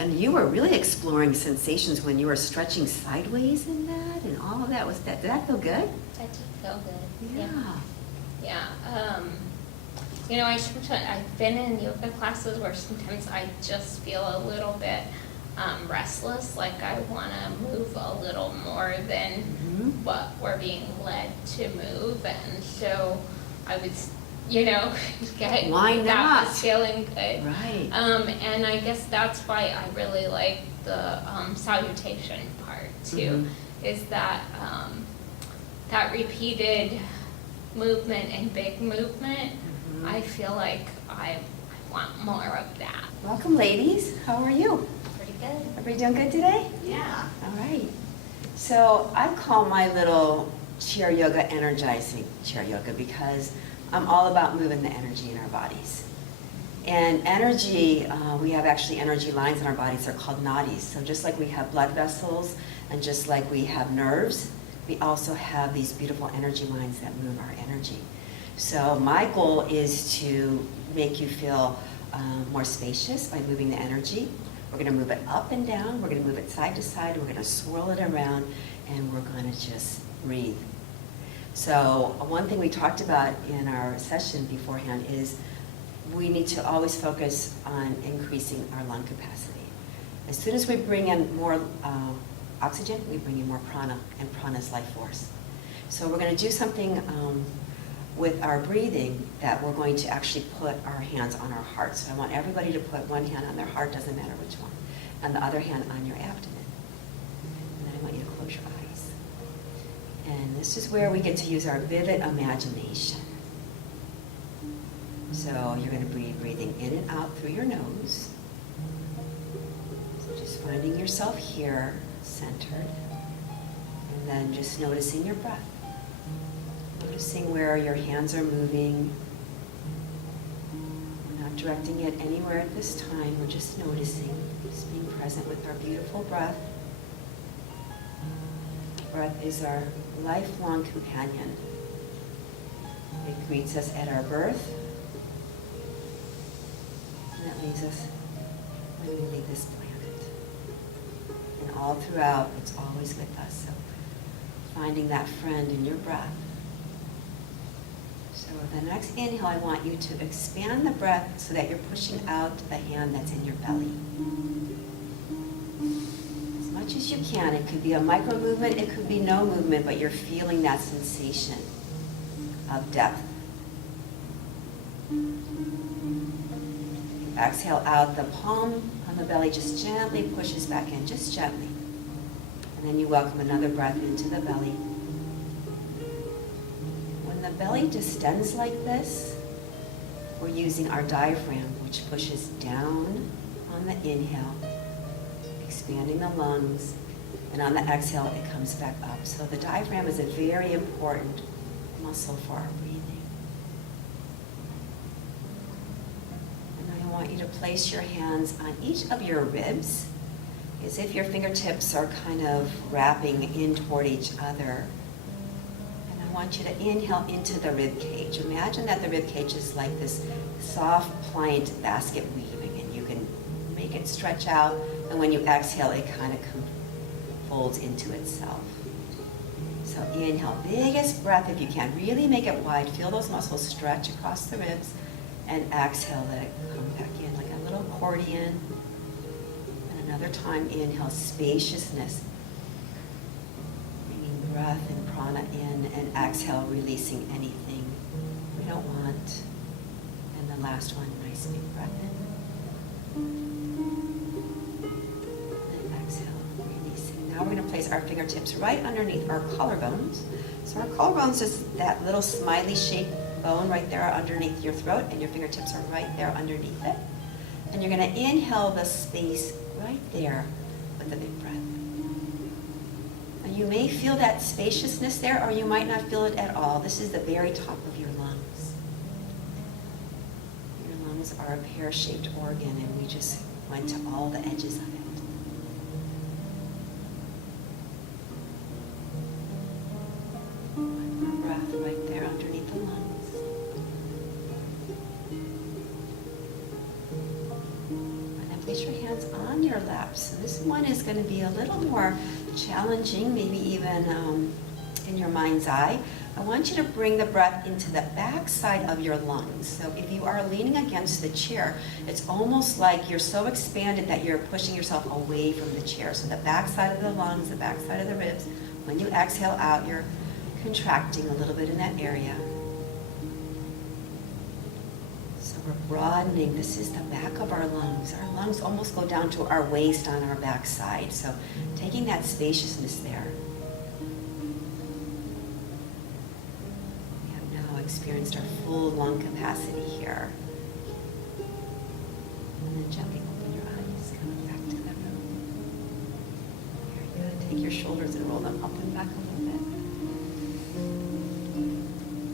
And you were really exploring sensations when you were stretching sideways in that, and all of that. Did that feel good? That did feel good. Yeah. Yeah. You know, I've been in yoga classes where sometimes I just feel a little bit restless, like I want to move a little more than what we're being led to move, and so I was, you know, that was feeling good. Right. And I guess that's why I really like the salutation part too, is that that repeated movement and big movement. I feel like I want more of that. Welcome, ladies. How are you? Pretty good. Everybody doing good today? Yeah. All right. So I call my little chair yoga Energizing Chair Yoga because I'm all about moving the energy in our bodies. And energy, we have actually energy lines in our bodies. They're called nadis. So just like we have blood vessels and just like we have nerves, we also have these beautiful energy lines that move our energy. So my goal is to make you feel more spacious by moving the energy. We're going to move it up and down. We're going to move it side to side. We're going to swirl it around, and we're going to just breathe. So one thing we talked about in our session beforehand is we need to always focus on increasing our lung capacity. As soon as we bring in more oxygen, we bring in more prana, and prana is life force. So we're going to do something with our breathing that we're going to actually put our hands on our heart. So I want everybody to put one hand on their heart, doesn't matter which one, and the other hand on your abdomen. And then I want you to close your eyes. And this is where we get to use our vivid imagination. So you're going to be breathing in and out through your nose. So just finding yourself here, centered. And then just noticing your breath. Noticing where your hands are moving. We're not directing it anywhere at this time. We're just noticing, just being present with our beautiful breath. Breath is our lifelong companion. It greets us at our birth, and it leaves us when we leave this planet. And all throughout, it's always with us. So finding that friend in your breath. So the next inhale, I want you to expand the breath so that you're pushing out the hand that's in your belly. As much as you can. It could be a micro movement, it could be no movement, but you're feeling that sensation of depth. Exhale out, the palm on the belly just gently pushes back in, just gently. And then you welcome another breath into the belly. When the belly distends like this, we're using our diaphragm, which pushes down on the inhale, expanding the lungs, and on the exhale, it comes back up. So the diaphragm is a very important muscle for our breathing. And I want you to place your hands on each of your ribs, as if your fingertips are kind of wrapping in toward each other. And I want you to inhale into the rib cage. Imagine that the rib cage is like this soft, pliant basket weaving, and you can make it stretch out, and when you exhale, it kind of folds into itself. So inhale, biggest breath if you can. Really make it wide. Feel those muscles stretch across the ribs, and exhale, let it come back in like a little accordion. And another time, inhale, spaciousness. Bringing breath and prana in, and exhale, releasing anything we don't want. And the last one, nice big breath in. And exhale, releasing. Now we're going to place our fingertips right underneath our collarbones. So our collarbones is that little smiley shaped bone right there underneath your throat, and your fingertips are right there underneath it. And you're going to inhale the space right there with a big breath. And you may feel that spaciousness there, or you might not feel it at all. This is the very top of your lungs. Your lungs are a pear-shaped organ, and we just went to all the edges of it. One more breath right there underneath the lungs. place your hands on your laps. So this one is going to be a little more challenging, maybe even in your mind's eye. I want you to bring the breath into the back side of your lungs. So if you are leaning against the chair, it's almost like you're so expanded that you're pushing yourself away from the chair. So the back side of the lungs, the back side of the ribs, when you exhale out, you're contracting a little bit in that area. So we're broadening. This is the back of our lungs. Our lungs almost go down to our waist on our back side. So taking that spaciousness there. We have now experienced our full lung capacity here. And then gently open your eyes, coming back to the room. Very good. Take your shoulders and roll them up and back a little bit.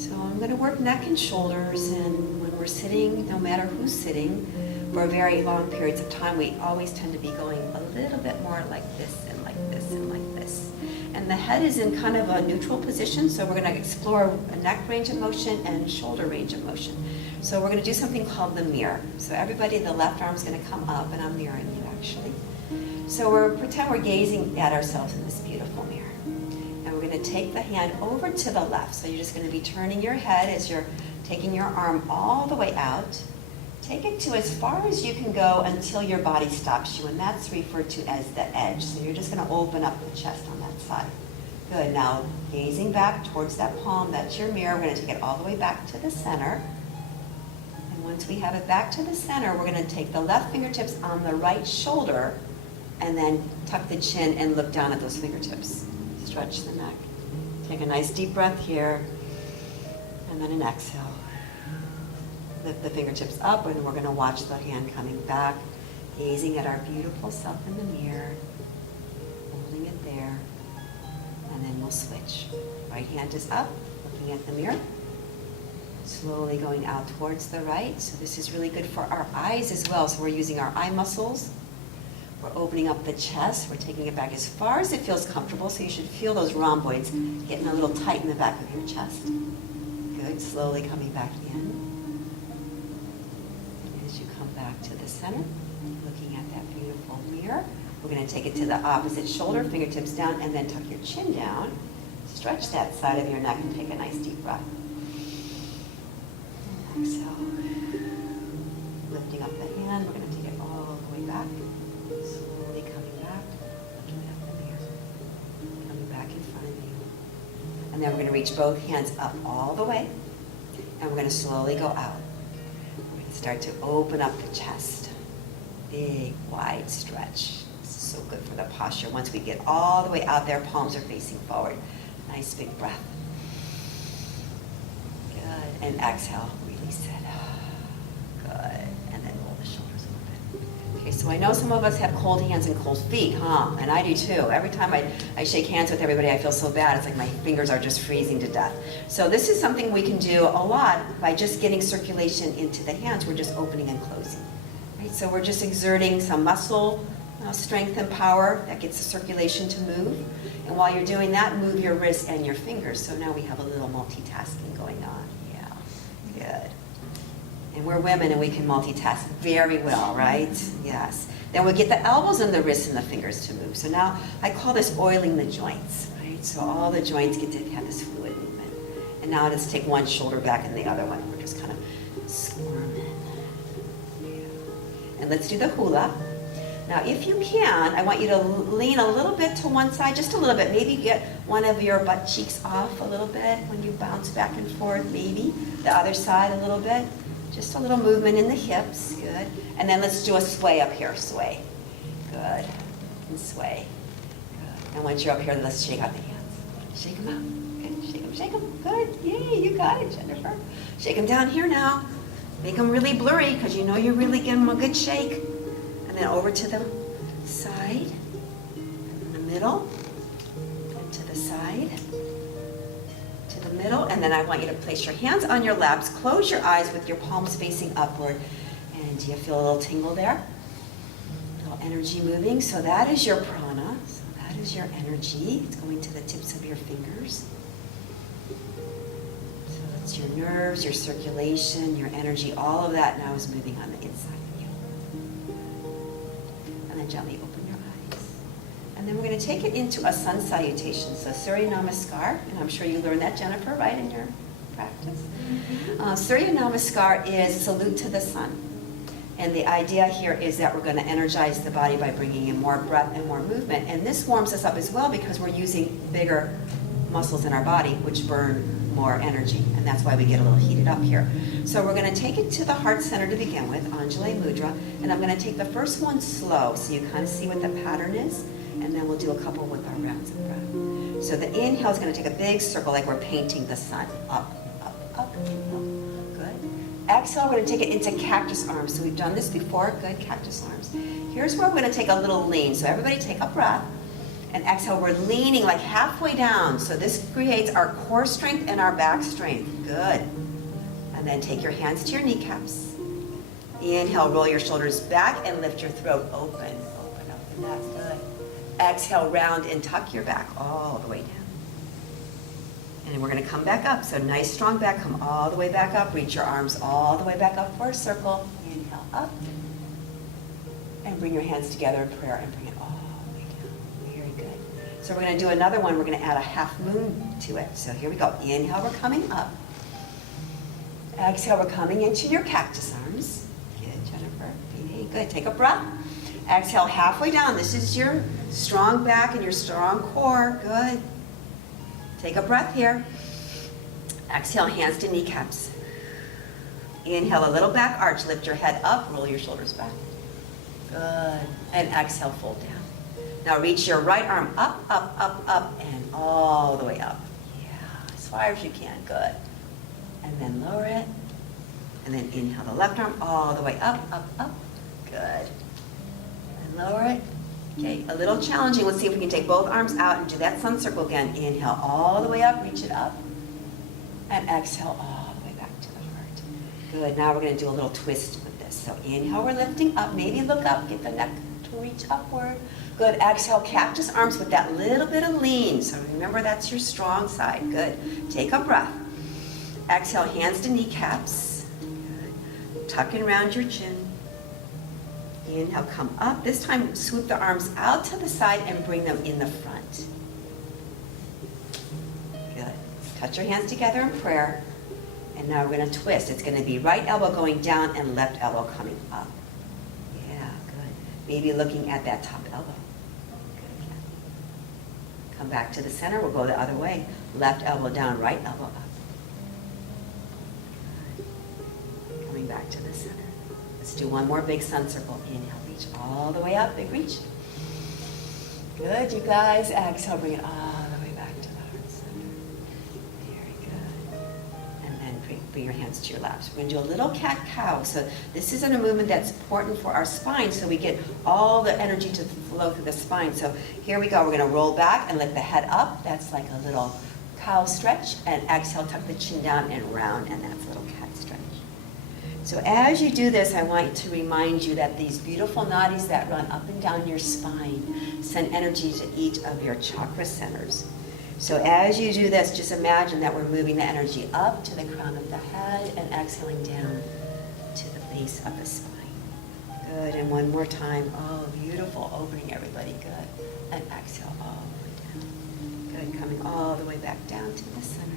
So I'm going to work neck and shoulders, and when we're sitting, no matter who's sitting, for very long periods of time, we always tend to be going a little bit more like this and like this and like this. And the head is in kind of a neutral position, so we're going to explore a neck range of motion and shoulder range of motion. So we're going to do something called the mirror. So everybody, the left arm's going to come up, and I'm mirroring you actually. So pretend we're gazing at ourselves in this beautiful mirror. We're going to take the hand over to the left. So you're just going to be turning your head as you're taking your arm all the way out. Take it to as far as you can go until your body stops you, and that's referred to as the edge. So you're just going to open up the chest on that side. Good. Now gazing back towards that palm, that's your mirror. We're going to take it all the way back to the center. And once we have it back to the center, we're going to take the left fingertips on the right shoulder and then tuck the chin and look down at those fingertips. Stretch the neck. Take a nice deep breath here, and then an exhale. Lift the fingertips up, and we're going to watch the hand coming back, gazing at our beautiful self in the mirror, holding it there, and then we'll switch. Right hand is up, looking at the mirror, slowly going out towards the right. So this is really good for our eyes as well. So we're using our eye muscles. We're opening up the chest. We're taking it back as far as it feels comfortable. So you should feel those rhomboids getting a little tight in the back of your chest. Good. Slowly coming back in. And as you come back to the center, looking at that beautiful mirror, we're going to take it to the opposite shoulder, fingertips down, and then tuck your chin down. Stretch that side of your neck and take a nice deep breath. And exhale. Lifting up the hand. We're going to take it all the way back. Slowly coming back, looking at the mirror, coming back in front of you. And then we're going to reach both hands up all the way, and we're going to slowly go out. We're going to start to open up the chest. Big, wide stretch. This is so good for the posture. Once we get all the way out there, palms are facing forward. Nice big breath. Good. And exhale, release it. Good. And then roll the shoulders a little bit. Okay, so I know some of us have cold hands and cold feet, huh? And I do too. Every time I shake hands with everybody, I feel so bad. It's like my fingers are just freezing to death. So this is something we can do a lot by just getting circulation into the hands. We're just opening and closing. Right? So we're just exerting some muscle strength and power that gets the circulation to move. And while you're doing that, move your wrists and your fingers. So now we have a little multitasking going on. Yeah, good. And we're women and we can multitask very well, right? Yes. Then we get the elbows and the wrists and the fingers to move. So now I call this oiling the joints, right? So all the joints get to have this fluid movement. And now let's take one shoulder back and the other one. We're just kind of squirming. Yeah. And let's do the hula. Now, if you can, I want you to lean a little bit to one side, just a little bit. Maybe get one of your butt cheeks off a little bit when you bounce back and forth, maybe. The other side a little bit. Just a little movement in the hips, good. And then let's do a sway up here, sway. Good, and sway. Good. And once you're up here, let's shake out the hands. Shake them out, good, shake them, good. Yay, you got it, Jennifer. Shake them down here now. Make them really blurry, because you know you're really giving them a good shake. And then over to the side, and the middle, and to the side, to the middle, and then I want you to place your hands on your laps, close your eyes with your palms facing upward, and do you feel a little tingle there? A little energy moving, so that is your prana, so that is your energy. It's going to the tips of your fingers. So it's your nerves, your circulation, your energy, all of that now is moving on the inside of you. gently open your eyes. And then we're going to take it into a sun salutation. So Surya Namaskar, and I'm sure you learned that, Jennifer, right, in your practice? Surya Namaskar is salute to the sun. And the idea here is that we're going to energize the body by bringing in more breath and more movement. And this warms us up as well because we're using bigger muscles in our body, which burn more energy. And that's why we get a little heated up here. So we're going to take it to the heart center to begin with, Anjali Mudra. And I'm going to take the first one slow so you kind of see what the pattern is. And then we'll do a couple with our rounds of breath. So the inhale is going to take a big circle like we're painting the sun. Up, up, up, inhale. Exhale, we're going to take it into cactus arms. So we've done this before. Good, cactus arms. Here's where we're going to take a little lean. So everybody take a breath. And exhale, we're leaning like halfway down. So this creates our core strength and our back strength. Good. And then take your hands to your kneecaps. Inhale, roll your shoulders back and lift your throat open. Open, open, that's good. Exhale, round and tuck your back all the way down. And we're going to come back up. So nice strong back, come all the way back up. Reach your arms all the way back up for a circle. Inhale up. And bring your hands together in prayer and bring it all the way down. Very good. So we're going to do another one. We're going to add a half moon to it. So here we go. Inhale, we're coming up. Exhale, we're coming into your cactus arms. Good, Jennifer. Very good. Take a breath. Exhale, halfway down. This is your strong back and your strong core. Good. Take a breath here. Exhale, hands to kneecaps. Inhale, a little back arch. Lift your head up, roll your shoulders back. Good. And exhale, fold down. Now reach your right arm up, up, up, up, and all the way up. Yeah, as far as you can. Good. And then lower it. And then inhale the left arm all the way up, up, up. Good. And lower it. Okay, a little challenging. Let's see if we can take both arms out and do that sun circle again. Inhale all the way up, reach it up. And exhale all the way back to the heart. Good, now we're going to do a little twist with this. So inhale, we're lifting up. Maybe look up, get the neck to reach upward. Good, exhale, cactus arms with that little bit of lean. So remember, that's your strong side. Good, take a breath. Exhale, hands to kneecaps. Good. Tuck and round your chin. Inhale, come up. This time, swoop the arms out to the side and bring them in the front. Good. Touch your hands together in prayer. And now we're going to twist. It's going to be right elbow going down and left elbow coming up. Yeah, good. Maybe looking at that top elbow. Good, yeah. Come back to the center. We'll go the other way. Left elbow down, right elbow up. Good. Coming back to the center. Let's do one more big sun circle. Inhale, reach all the way up, big reach. Good, you guys. Exhale, bring it all the way back to the heart center. Very good. And then bring your hands to your laps. We're going to do a little cat-cow. So this isn't a movement that's important for our spine, so we get all the energy to flow through the spine. So here we go. We're going to roll back and lift the head up. That's like a little cow stretch. And exhale, tuck the chin down and round, and that's a little cat stretch. So as you do this, I want to remind you that these beautiful nadis that run up and down your spine send energy to each of your chakra centers. So as you do this, just imagine that we're moving the energy up to the crown of the head and exhaling down to the base of the spine. Good, and one more time. Oh, beautiful, opening everybody, good. And exhale all the way down. Good, coming all the way back down to the center.